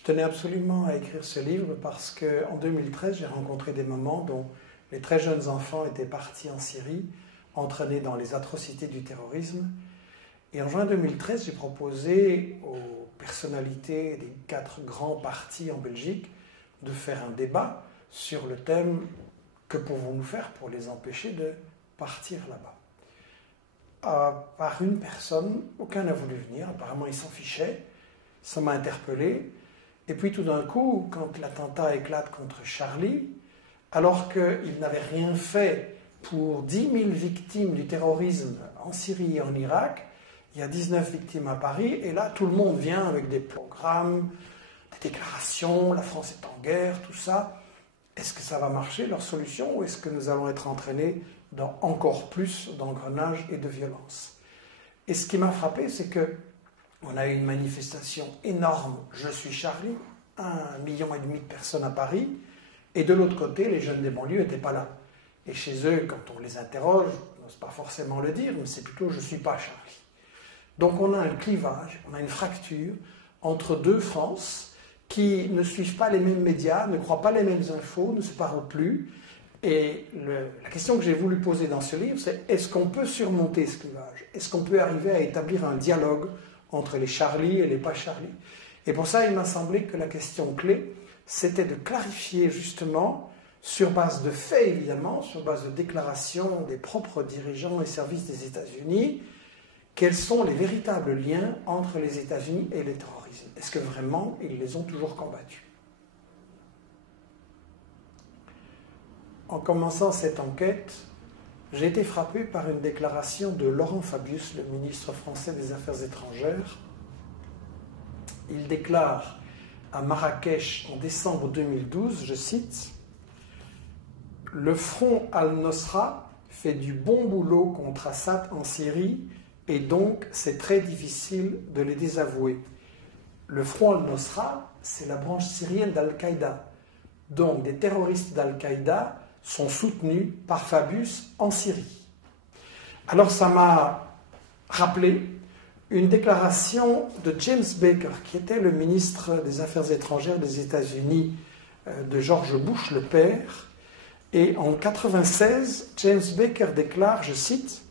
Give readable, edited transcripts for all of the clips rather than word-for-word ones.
Je tenais absolument à écrire ce livre parce qu'en 2013, j'ai rencontré des mamans dont les très jeunes enfants étaient partis en Syrie, entraînés dans les atrocités du terrorisme. Et en juin 2013, j'ai proposé aux personnalités des 4 grands partis en Belgique de faire un débat sur le thème « Que pouvons-nous faire pour les empêcher de partir là-bas » Par une personne, aucun n'a voulu venir, apparemment ils s'en fichaient, ça m'a interpellé. Et puis tout d'un coup, quand l'attentat éclate contre Charlie, alors qu'il n'avait rien fait pour 10 000 victimes du terrorisme en Syrie et en Irak, il y a 19 victimes à Paris, et là tout le monde vient avec des programmes, des déclarations, la France est en guerre, tout ça. Est-ce que ça va marcher, leur solution, ou est-ce que nous allons être entraînés dans encore plus d'engrenage et de violence? Et ce qui m'a frappé, c'est que on a eu une manifestation énorme, Je suis Charlie, 1,5 million de personnes à Paris, et de l'autre côté, les jeunes des banlieues n'étaient pas là. Et chez eux, quand on les interroge, on n'ose pas forcément le dire, mais c'est plutôt « je ne suis pas Charlie ». Donc on a un clivage, on a une fracture entre 2 France qui ne suivent pas les mêmes médias, ne croient pas les mêmes infos, ne se parlent plus. Et la question que j'ai voulu poser dans ce livre, c'est est-ce qu'on peut surmonter ce clivage? Est-ce qu'on peut arriver à établir un dialogue entre les Charlie et les pas Charlie? Et pour ça, il m'a semblé que la question clé, c'était de clarifier justement, sur base de faits évidemment, sur base de déclarations des propres dirigeants et services des États-Unis, quels sont les véritables liens entre les États-Unis et le terrorisme? Est-ce que vraiment ils les ont toujours combattus? En commençant cette enquête, j'ai été frappé par une déclaration de Laurent Fabius, le ministre français des Affaires étrangères. Il déclare à Marrakech en décembre 2012, je cite, « Le front al-Nosra fait du bon boulot contre Assad en Syrie et donc c'est très difficile de les désavouer. Le front al-Nosra, c'est la branche syrienne d'Al-Qaïda. Donc des terroristes d'Al-Qaïda sont soutenus par Fabius en Syrie. » Alors ça m'a rappelé une déclaration de James Baker, qui était le ministre des Affaires étrangères des États-Unis de George Bush, le père. Et en 1996, James Baker déclare, je cite,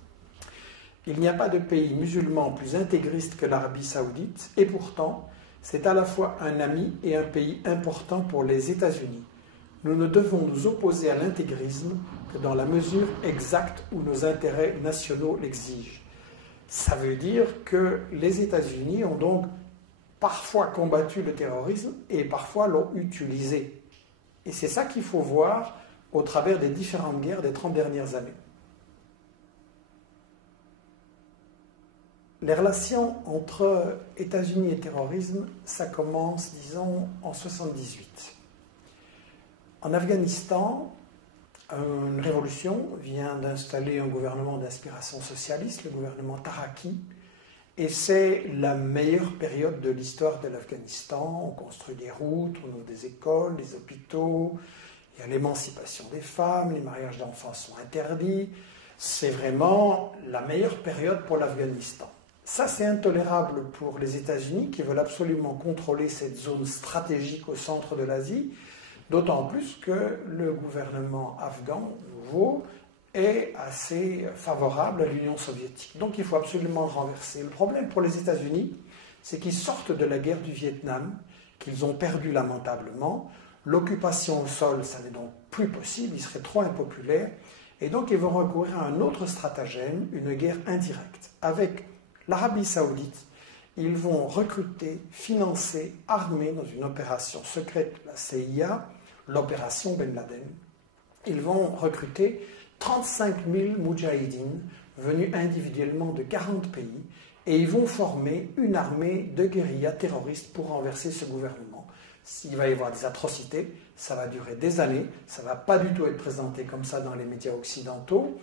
« Il n'y a pas de pays musulman plus intégriste que l'Arabie saoudite, et pourtant, c'est à la fois un ami et un pays important pour les États-Unis. Nous ne devons nous opposer à l'intégrisme que dans la mesure exacte où nos intérêts nationaux l'exigent. » Ça veut dire que les États-Unis ont donc parfois combattu le terrorisme et parfois l'ont utilisé. Et c'est ça qu'il faut voir au travers des différentes guerres des 30 dernières années. Les relations entre États-Unis et terrorisme, ça commence, disons, en 1978. En Afghanistan, une révolution vient d'installer un gouvernement d'inspiration socialiste, le gouvernement Taraki, et c'est la meilleure période de l'histoire de l'Afghanistan. On construit des routes, on ouvre des écoles, des hôpitaux, il y a l'émancipation des femmes, les mariages d'enfants sont interdits. C'est vraiment la meilleure période pour l'Afghanistan. Ça, c'est intolérable pour les États-Unis qui veulent absolument contrôler cette zone stratégique au centre de l'Asie, d'autant plus que le gouvernement afghan, nouveau, est assez favorable à l'Union soviétique. Donc il faut absolument le renverser. Le problème pour les États-Unis, c'est qu'ils sortent de la guerre du Vietnam, qu'ils ont perdu lamentablement. L'occupation au sol, ça n'est donc plus possible, il serait trop impopulaire. Et donc ils vont recourir à un autre stratagème, une guerre indirecte. Avec l'Arabie saoudite, ils vont recruter, financer, armer dans une opération secrète, la CIA, l'opération Ben Laden. Ils vont recruter 35 000 moudjahidines venus individuellement de 40 pays et ils vont former une armée de guérillas terroristes pour renverser ce gouvernement. S'il va y avoir des atrocités, ça va durer des années, ça ne va pas du tout être présenté comme ça dans les médias occidentaux,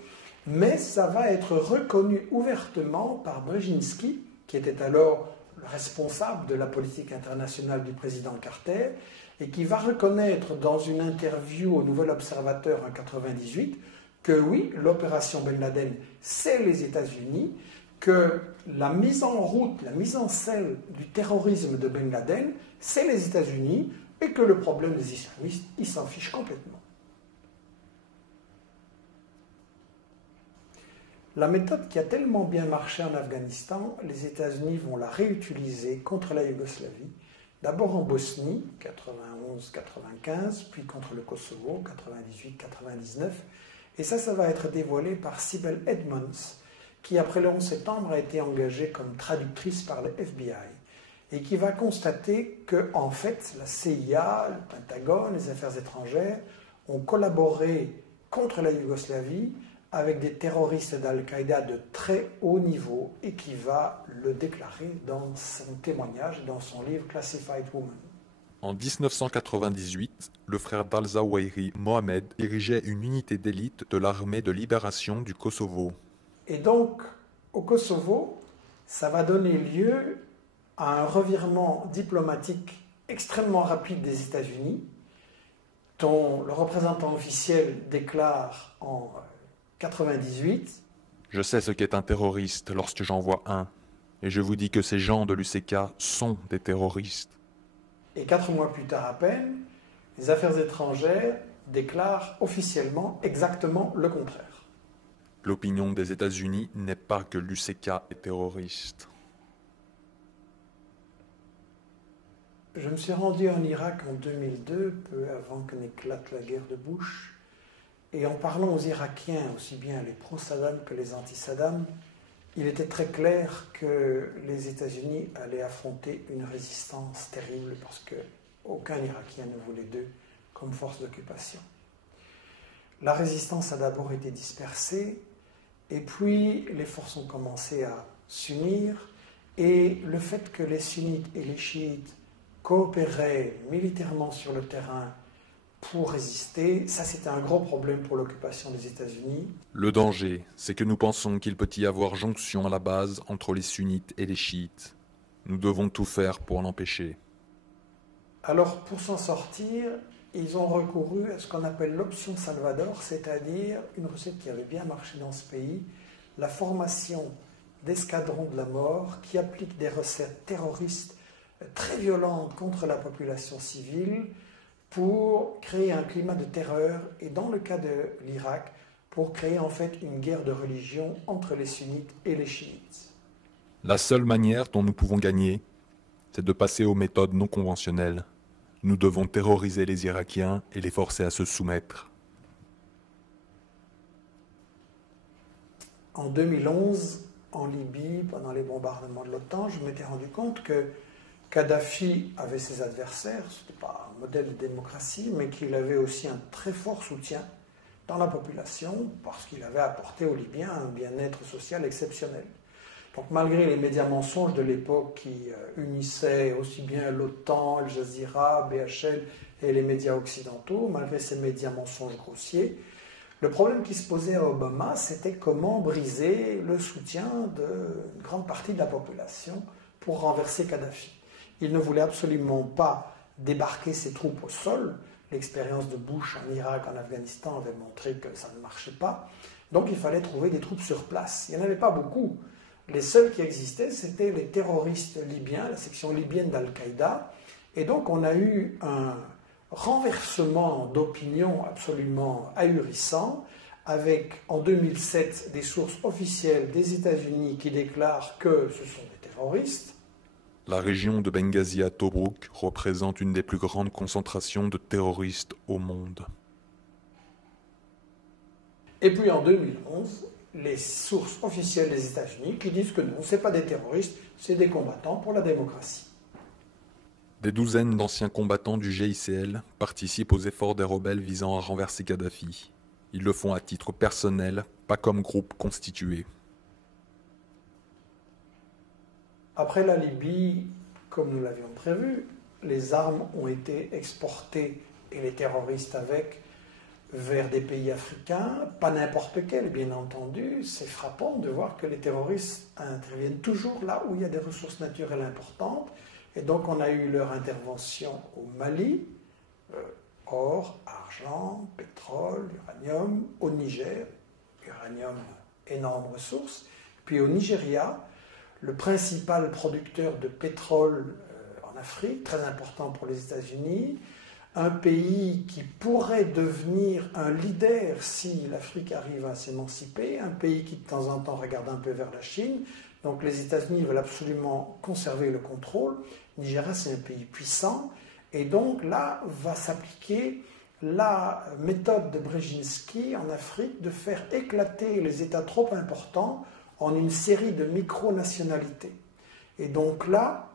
mais ça va être reconnu ouvertement par Brzezinski, qui était alors le responsable de la politique internationale du président Carter, et qui va reconnaître dans une interview au Nouvel Observateur en 1998 que oui, l'opération Ben Laden, c'est les États-Unis, que la mise en route, la mise en selle du terrorisme de Ben Laden, c'est les États-Unis et que le problème des islamistes, ils s'en fichent complètement. La méthode qui a tellement bien marché en Afghanistan, les États-Unis vont la réutiliser contre la Yougoslavie, d'abord en Bosnie, 91-95, puis contre le Kosovo, 98-99, et ça va être dévoilé par Sibel Edmonds, qui après le 11 septembre a été engagée comme traductrice par le FBI, et qui va constater que, en fait, la CIA, le Pentagone, les affaires étrangères ont collaboré contre la Yougoslavie avec des terroristes d'Al-Qaïda de très haut niveau et qui va le déclarer dans son témoignage, dans son livre Classified Woman. En 1998, le frère d'Al-Zawahiri, Mohamed, dirigeait une unité d'élite de l'armée de libération du Kosovo. Et donc, au Kosovo, ça va donner lieu à un revirement diplomatique extrêmement rapide des États-Unis, dont le représentant officiel déclare en 98. Je sais ce qu'est un terroriste lorsque j'en vois un, et je vous dis que ces gens de l'UCK sont des terroristes. Et 4 mois plus tard à peine, les affaires étrangères déclarent officiellement exactement le contraire. L'opinion des États-Unis n'est pas que l'UCK est terroriste. Je me suis rendu en Irak en 2002, peu avant que n'éclate la guerre de Bush. Et en parlant aux Irakiens, aussi bien les pro-Saddam que les anti-Saddam, il était très clair que les États-Unis allaient affronter une résistance terrible parce qu'aucun Irakien ne voulait d'eux comme force d'occupation. La résistance a d'abord été dispersée et puis les forces ont commencé à s'unir et le fait que les sunnites et les chiites coopéraient militairement sur le terrain pour résister, ça c'était un gros problème pour l'occupation des États-Unis. Le danger, c'est que nous pensons qu'il peut y avoir jonction à la base entre les sunnites et les chiites. Nous devons tout faire pour l'empêcher. Alors pour s'en sortir, ils ont recouru à ce qu'on appelle l'option Salvador, c'est-à-dire une recette qui avait bien marché dans ce pays, la formation d'escadrons de la mort qui appliquent des recettes terroristes très violentes contre la population civile, pour créer un climat de terreur et dans le cas de l'Irak, pour créer en fait une guerre de religion entre les sunnites et les chiites. La seule manière dont nous pouvons gagner, c'est de passer aux méthodes non conventionnelles. Nous devons terroriser les Irakiens et les forcer à se soumettre. En 2011, en Libye, pendant les bombardements de l'OTAN, je m'étais rendu compte que Kadhafi avait ses adversaires, ce n'était pas un modèle de démocratie, mais qu'il avait aussi un très fort soutien dans la population parce qu'il avait apporté aux Libyens un bien-être social exceptionnel. Donc malgré les médias mensonges de l'époque qui unissaient aussi bien l'OTAN, Al Jazeera, BHL et les médias occidentaux, malgré ces médias mensonges grossiers, le problème qui se posait à Obama, c'était comment briser le soutien d'une grande partie de la population pour renverser Kadhafi. Il ne voulait absolument pas débarquer ses troupes au sol. L'expérience de Bush en Irak, en Afghanistan avait montré que ça ne marchait pas. Donc il fallait trouver des troupes sur place. Il n'y en avait pas beaucoup. Les seuls qui existaient, c'était les terroristes libyens, la section libyenne d'Al-Qaïda. Et donc on a eu un renversement d'opinion absolument ahurissant, avec en 2007 des sources officielles des États-Unis qui déclarent que ce sont des terroristes. La région de Benghazi à Tobrouk représente une des plus grandes concentrations de terroristes au monde. Et puis en 2011, les sources officielles des États-Unis qui disent que non, ce n'est pas des terroristes, c'est des combattants pour la démocratie. Des douzaines d'anciens combattants du GICL participent aux efforts des rebelles visant à renverser Kadhafi. Ils le font à titre personnel, pas comme groupe constitué. Après la Libye, comme nous l'avions prévu, les armes ont été exportées, et les terroristes avec, vers des pays africains, pas n'importe quels, bien entendu. C'est frappant de voir que les terroristes interviennent toujours là où il y a des ressources naturelles importantes. Et donc on a eu leur intervention au Mali, or, argent, pétrole, uranium, au Niger, uranium, énorme ressource, puis au Nigeria, le principal producteur de pétrole en en Afrique, très important pour les États-Unis, un pays qui pourrait devenir un leader si l'Afrique arrive à s'émanciper, un pays qui de temps en temps regarde un peu vers la Chine. Donc les États-Unis veulent absolument conserver le contrôle. Nigeria, c'est un pays puissant. Et donc là va s'appliquer la méthode de Brzezinski en Afrique de faire éclater les États trop importants en une série de micro-nationalités. Et donc là,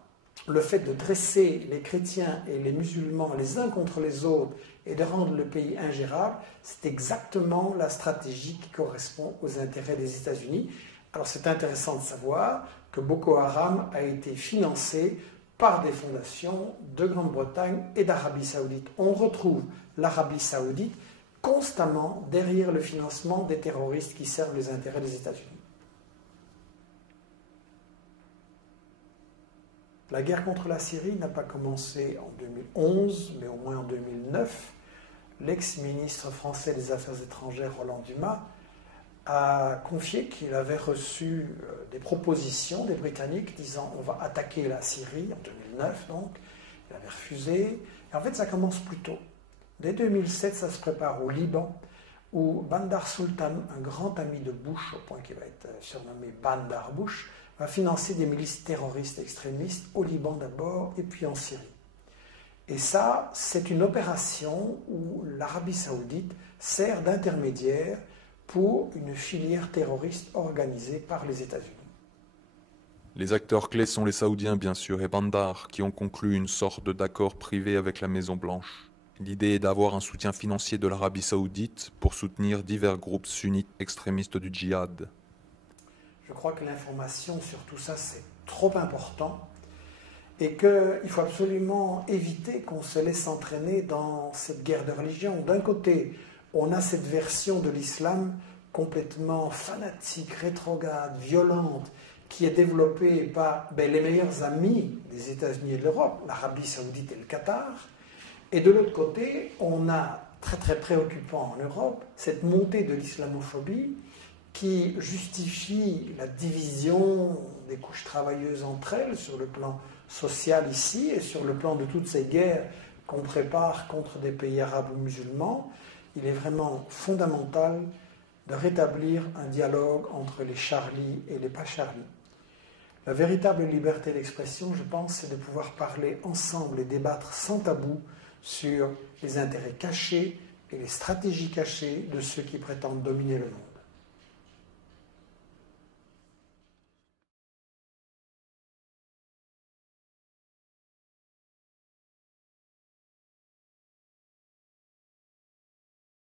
le fait de dresser les chrétiens et les musulmans les uns contre les autres et de rendre le pays ingérable, c'est exactement la stratégie qui correspond aux intérêts des États-Unis. Alors c'est intéressant de savoir que Boko Haram a été financé par des fondations de Grande-Bretagne et d'Arabie Saoudite. On retrouve l'Arabie Saoudite constamment derrière le financement des terroristes qui servent les intérêts des États-Unis. La guerre contre la Syrie n'a pas commencé en 2011, mais au moins en 2009. L'ex-ministre français des Affaires étrangères, Roland Dumas, a confié qu'il avait reçu des propositions des Britanniques disant on va attaquer la Syrie en 2009, donc. Il avait refusé. Et en fait, ça commence plus tôt. Dès 2007, ça se prépare au Liban, où Bandar Sultan, un grand ami de Bush, au point qu'il va être surnommé Bandar Bush, va financer des milices terroristes extrémistes au Liban d'abord et puis en Syrie. Et ça, c'est une opération où l'Arabie Saoudite sert d'intermédiaire pour une filière terroriste organisée par les États-Unis. Les acteurs clés sont les Saoudiens bien sûr et Bandar qui ont conclu une sorte d'accord privé avec la Maison-Blanche. L'idée est d'avoir un soutien financier de l'Arabie Saoudite pour soutenir divers groupes sunnites extrémistes du djihad. Je crois que l'information sur tout ça, c'est trop important et qu'il faut absolument éviter qu'on se laisse entraîner dans cette guerre de religion. D'un côté, on a cette version de l'islam complètement fanatique, rétrograde, violente, qui est développée par les meilleurs amis des États-Unis et de l'Europe, l'Arabie Saoudite et le Qatar. Et de l'autre côté, on a, très très préoccupant en Europe, cette montée de l'islamophobie qui justifie la division des couches travailleuses entre elles sur le plan social ici et sur le plan de toutes ces guerres qu'on prépare contre des pays arabes ou musulmans. Il est vraiment fondamental de rétablir un dialogue entre les Charlie et les pas Charlie. La véritable liberté d'expression, je pense, c'est de pouvoir parler ensemble et débattre sans tabou sur les intérêts cachés et les stratégies cachées de ceux qui prétendent dominer le monde.